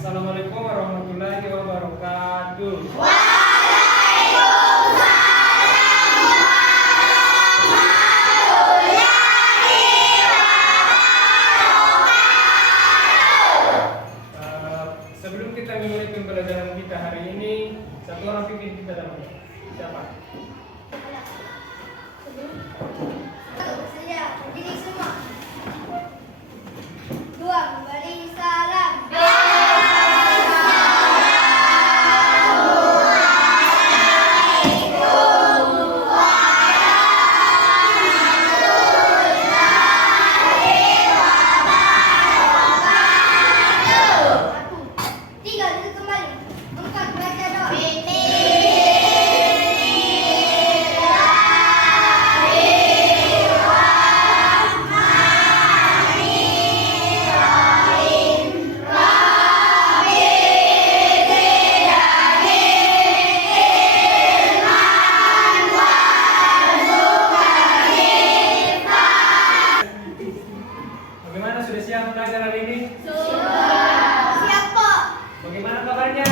Assalamualaikum warahmatullahi wabarakatuh. Sebelum kita memulai pembelajaran kita hari ini, satu orang pimpin kita dalam. Siapa? Saya berdiri semua. Dua, beri salam. Tiga, duduk kembali. Empat, baca doa. Bagaimana, sudah siap belajar hari ini? Siap, Pak. Bagaimana kabarnya?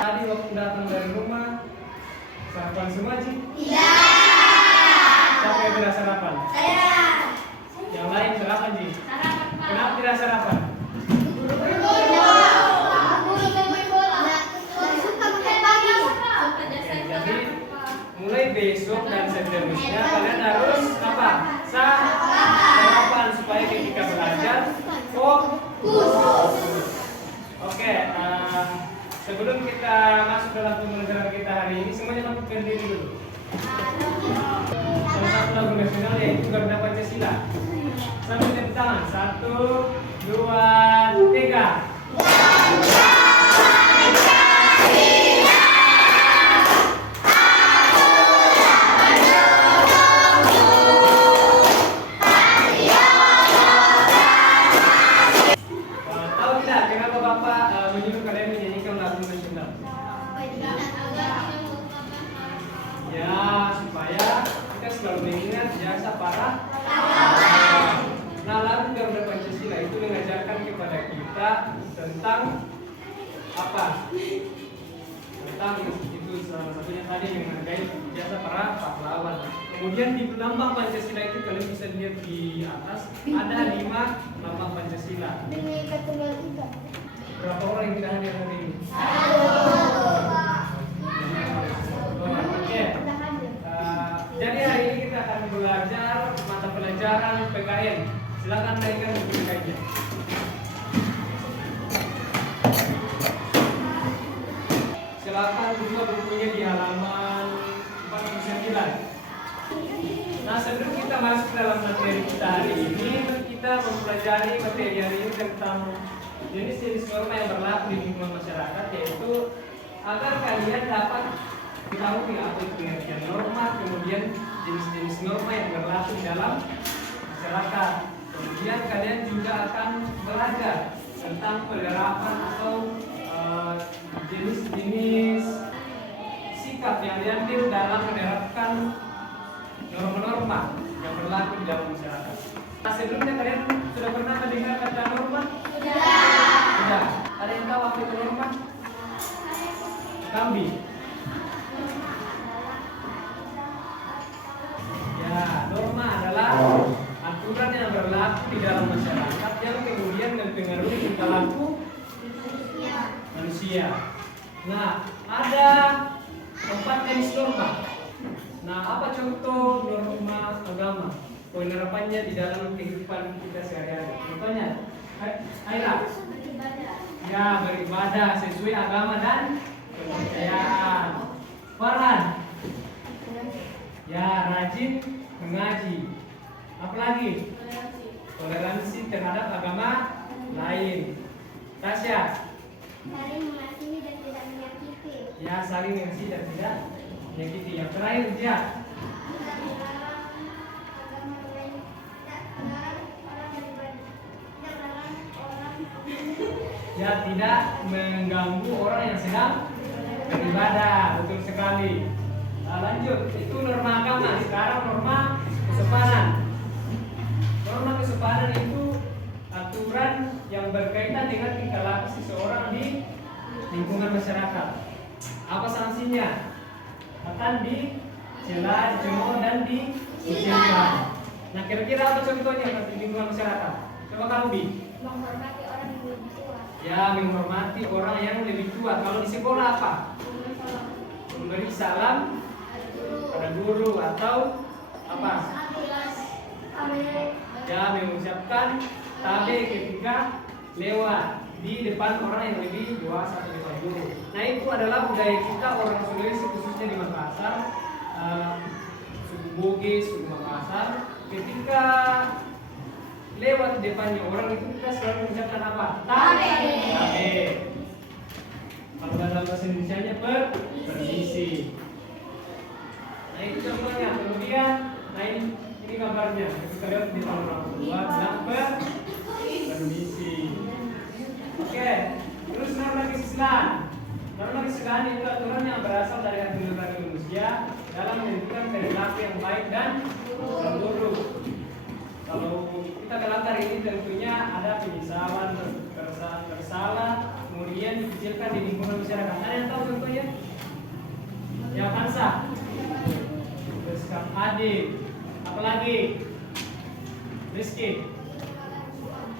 Tadi waktu datang dari rumah, sarapan semua Ji? Iya. Siapa yang tidak sarapan? Saya. Yang lain sarapan Ji? Kenapa tidak sarapan? Jadi mulai besok dan seterusnya kalian harus apa? Sarapan supaya ketika belajar fokus. Oke, sebelum kita masuk dalam pembelajaran kita hari ini, semuanya lakukan berdiri dulu. Salah satu lagu nasional yaitu Garuda Pancasila. Sambil tepuk tangan. 1, 2, 3. Tahu tidak kenapa Bapak menyuruh kalian menyanyikan lagu nasional? Ya, supaya kita selalu mengingat jasa para pahlawan. Nah, lagu Garuda Pancasila itu mengajarkan kepada kita tentang apa? Tentang itu salah satunya tadi menghargai jasa para pahlawan. Kemudian di lambang Pancasila itu kalian bisa lihat di atas ada 5 lambang Pancasila. Bineka Tunggal Ika. Berapa orang yang tidak hadir hari ini? Oke. Jadi hari ini kita akan belajar mata pelajaran PKN. Silakan naikkan buku PKN-nya. Silakan buka bukunya di halaman 49. Nah, sebelum kita masuk dalam materi kita hari ini, kita mempelajari materi hari ini tentang jenis-jenis norma yang berlaku di lingkungan masyarakat, yaitu agar kalian dapat mengetahui apa itu pengertian norma, kemudian jenis-jenis norma yang berlaku di dalam masyarakat. Kemudian kalian juga akan belajar tentang penerapan atau jenis-jenis sikap yang diambil dalam menerapkan norma-norma yang berlaku di dalam masyarakat. Nah, sebelumnya kalian sudah pernah mendengar kata norma? Sudah. Ada yang tahu apa itu norma? Kambi. Ya, norma adalah aturan yang berlaku di dalam masyarakat yang kemudian mempengaruhi tingkah laku manusia. Nah, ada 4 jenis norma. Nah, apa contoh norma agama? Penerapannya di dalam kehidupan kita sehari-hari. Contohnya, Aira. Ya, beribadah sesuai agama dan kepercayaan. Farhan. Ya, rajin mengaji. Apalagi? Toleransi terhadap agama lain. Tasya. Saling mengasihi dan tidak menyakiti. Ya, saling mengasihi dan tidak menyakiti. Yang terakhir, dia. Tidak melarang agama lain. Tidak melarang orang beribadah. Tidak melarang orang. Ya, tidak mengganggu orang yang sedang beribadah. Betul sekali. Nah, lanjut, itu norma agama. agama. Sekarang norma kesopanan. Norma kesopanan itu aturan yang berkaitan dengan tingkah laku seseorang di lingkungan masyarakat. Apa sanksinya? Akan dicela, dicemooh, dan dikucilkan. Nah, kira-kira apa contohnya di lingkungan masyarakat? Coba kamu, Bi. Menghormati orang yang lebih tua. Ya, menghormati orang yang lebih tua. Kalau di sekolah apa? Memberi salam pada guru atau apa? Ya, mengucapkan tabe ketika lewat di depan orang yang lebih dewasa atau depan guru. Nah, itu adalah budaya kita orang Sulawesi, khususnya di Makassar, suku Bugis, suku Makassar. Ketika lewat di depannya orang itu kita selalu mengucapkan apa? Tabe. Tabe. Kalau dalam bahasa Indonesianya permisi. Nah, itu contohnya. Kemudian, nah ini gambarnya. Kita lihat di depan orang tua bilang permisi. Oke. Terus norma kesusilaan. Norma kesusilaan itu aturan yang berasal dari hati nurani manusia dalam menentukan perilaku yang baik dan buruk. Kalau kita ke latar ini tentunya ada penyesalan, bersalah, kemudian dikucilkan di lingkungan masyarakat. Ada yang tahu contohnya? Ya, Hansa, bersikap adil, apalagi Rizky,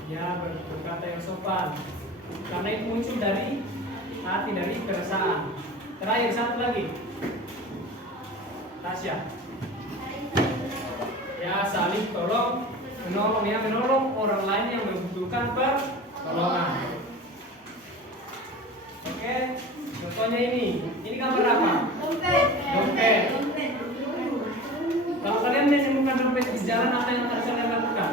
ya berkata yang sopan. Karena itu muncul dari hati, dari keresahan. Terakhir satu lagi, Tasya. Ya, saling tolong menolong, ya, menolong orang lain yang membutuhkan pertolongan. Oke, contohnya ini gambar apa? Dompet. Kalau kalian menemukan dompet di jalan, apa yang harus kalian lakukan?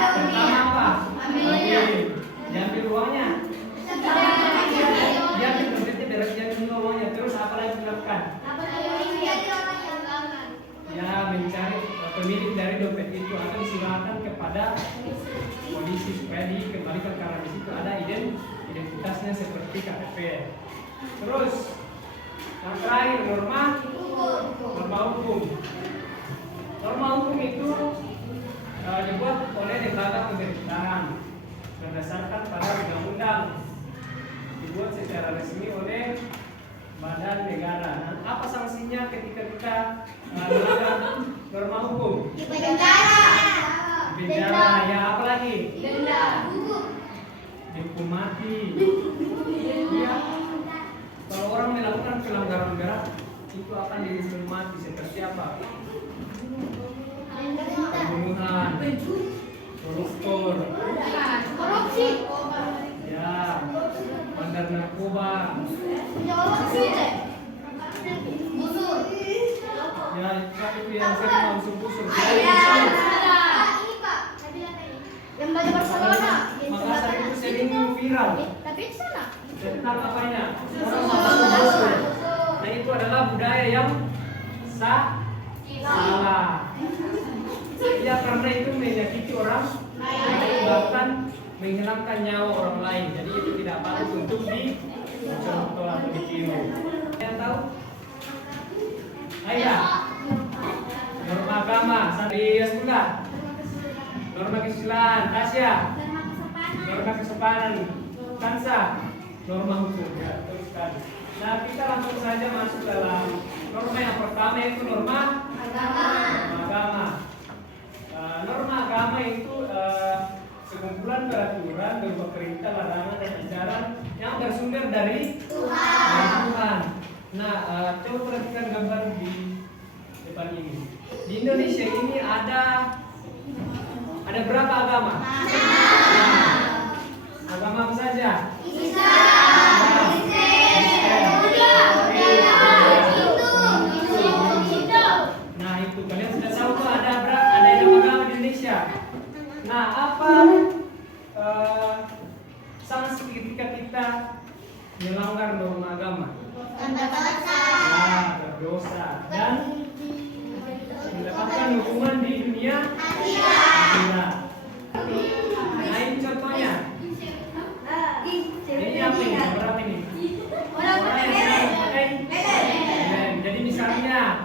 Pertama apa? Ambil. Diambil uangnya. Diambil dompetnya, beres diambil uangnya. Terus apa lagi dilakukan? Ya, mencari pemilik dari dompet itu atau diserahkan kepada polisi supaya dikembalikan karena di situ ada identitasnya seperti KTP. Terus yang terakhir norma hukum. Norma hukum itu dibuat oleh lembaga pemerintahan berdasarkan pada undang-undang, dibuat secara resmi oleh badan negara. Dan apa sanksinya ketika kita melanggar norma hukum? Penjara. Ya, apa lagi? Dihukum mati. Ya. Kalau orang melakukan pelanggaran berat itu akan dihukum mati. Seperti apa? Pembunuhan, korupsi, ya, bandar narkoba, ya, itu yang sering masuk busur. Yang banyak Barcelona. Makassar itu sering viral. Tapi di sana. Tentang apanya? Orang masuk busur. Nah, itu adalah budaya yang salah. Ya, karena itu menyakiti orang lain, bahkan menghilangkan nyawa orang lain. Jadi itu tidak patut untuk dicontoh atau ditiru. Yang tahu? Ayo. Norma agama, Sarias pula. Norma kesusilaan, Tasya. Norma kesopanan, Kansa. Norma hukum, ya, teruskan. Nah, kita langsung saja masuk dalam norma yang pertama, yaitu norma agama. Norma agama itu sekumpulan peraturan berupa perintah, larangan, dan ajaran yang bersumber dari Tuhan. Nah, coba perhatikan gambar di depan ini. Di Indonesia ini ada berapa agama? Agama apa saja? Nah, itu kalian sudah tahu tuh ada enam agama di Indonesia. Nah, apa sanksi ketika kita melanggar norma agama? Nah, berdosa dan mendapatkan hukuman di dunia akhirat. Nah, ini contohnya. Ini apa ini? Berapa ini? Orang yang jadi misalnya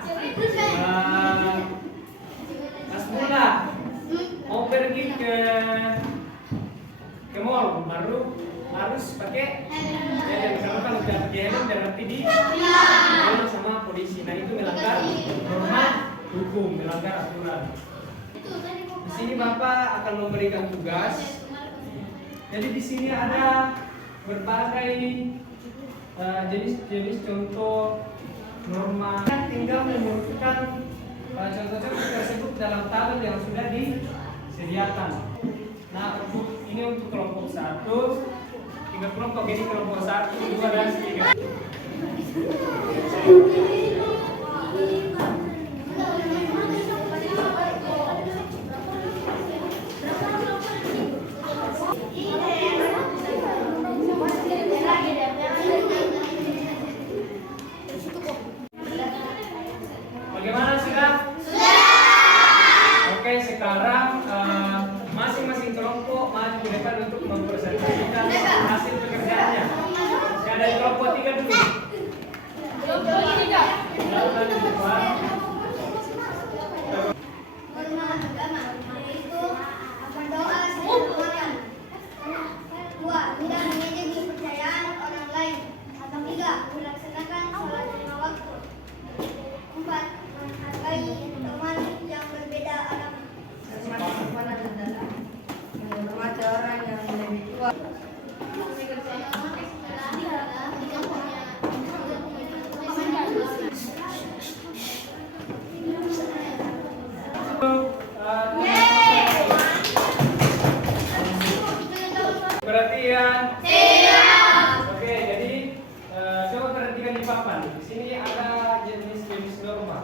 hukum, melanggar aturan. Di sini Bapak akan memberikan tugas. Jadi di sini ada berbagai jenis-jenis contoh norma. Tinggal menyebutkan contoh-contoh tersebut dalam tabel yang sudah disediakan. Nah, ini untuk kelompok 1, 3 kelompok, ini kelompok 1, 2, dan 3. Bagaimana sudah? Oke, sekarang masing-masing kelompok maju ke depan untuk mempresentasikan hasil pekerjaannya. Yang dari kelompok 3 dulu. Norma agama yaitu berdoa sebelum makan. 2. Tidak mengejek kepercayaan orang lain. 3. Melaksanakan sholat 5 waktu. 4. Menghargai teman yang berbeda agama. Menghormati orang yang lebih tua. Perhatian. Siap. Oke, jadi coba perhatikan di papan. Di sini ada jenis-jenis norma.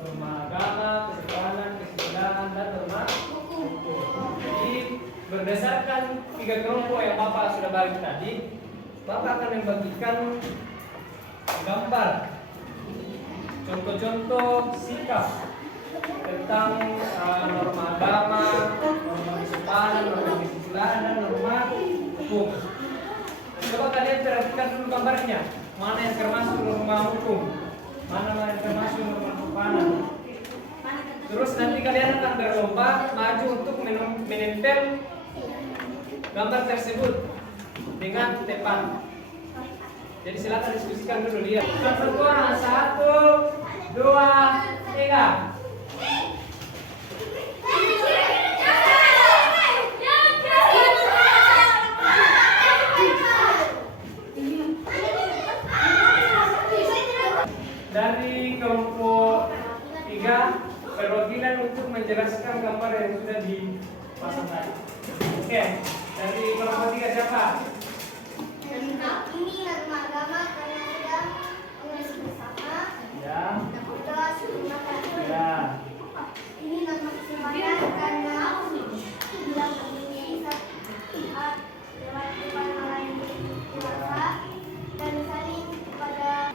Norma agama, kesetaraan, keseimbangan, dan norma hukum. Jadi berdasarkan 3 kelompok yang Bapak sudah bagi tadi, Bapak akan membagikan gambar contoh-contoh sikap tentang norma agama, norma kesetaraan, norma keseimbangan, dan norma hukum. Coba kalian perhatikan dulu gambarnya. Mana yang termasuk norma hukum, mana yang termasuk norma keseimbangan. Terus nanti kalian akan berlomba maju untuk menempel gambar tersebut dengan tepat. Jadi silakan diskusikan dulu, lihat. Satu orang, 1, 2, 3. Dari kelompok 3, perwakilan untuk menjelaskan gambar yang sudah dipasang tadi. Oke, dari kelompok 3 siapa? Ini norma agama karena sudah menulis bersama. Ya. Berdoa sebelum makan. Ya. Ini norma keseimbangan karena bilang begini saat lewat depan orang yang dewasa dan saling kepada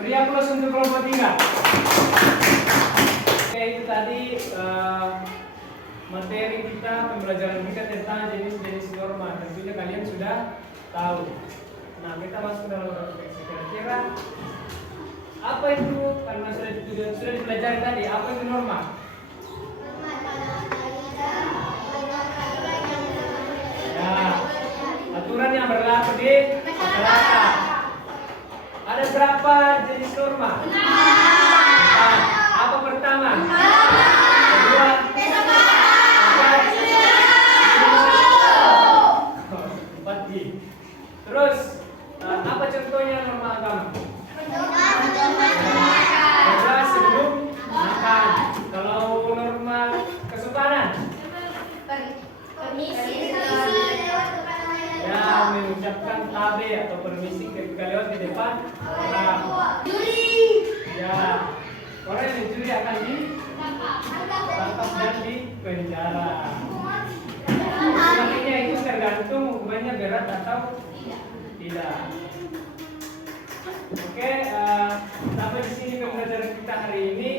Beri aplaus untuk kelompok 3. Oke, itu tadi materi kita, pembelajaran kita tentang jenis-jenis norma. Tentunya kalian sudah tahu. Nah, kita masuk dalam refleksi. Kira-kira apa itu, karena sudah dipelajari tadi, apa itu norma? Ya, aturan yang berlaku di masyarakat. Ada berapa jenis norma? 4. Apa pertama? Kedua? Empat. Terus apa contohnya norma agama? Berdoa sebelum makan. Kalau norma kesopanan? Ya, mengucapkan tabe atau permisi ketika lewat di depan orang. Ya, orang yang mencuri akan ditangkap dan dipenjara. Selanjutnya itu tergantung hukumannya berat atau tidak. Oke, sampai di sini pembelajaran kita hari ini.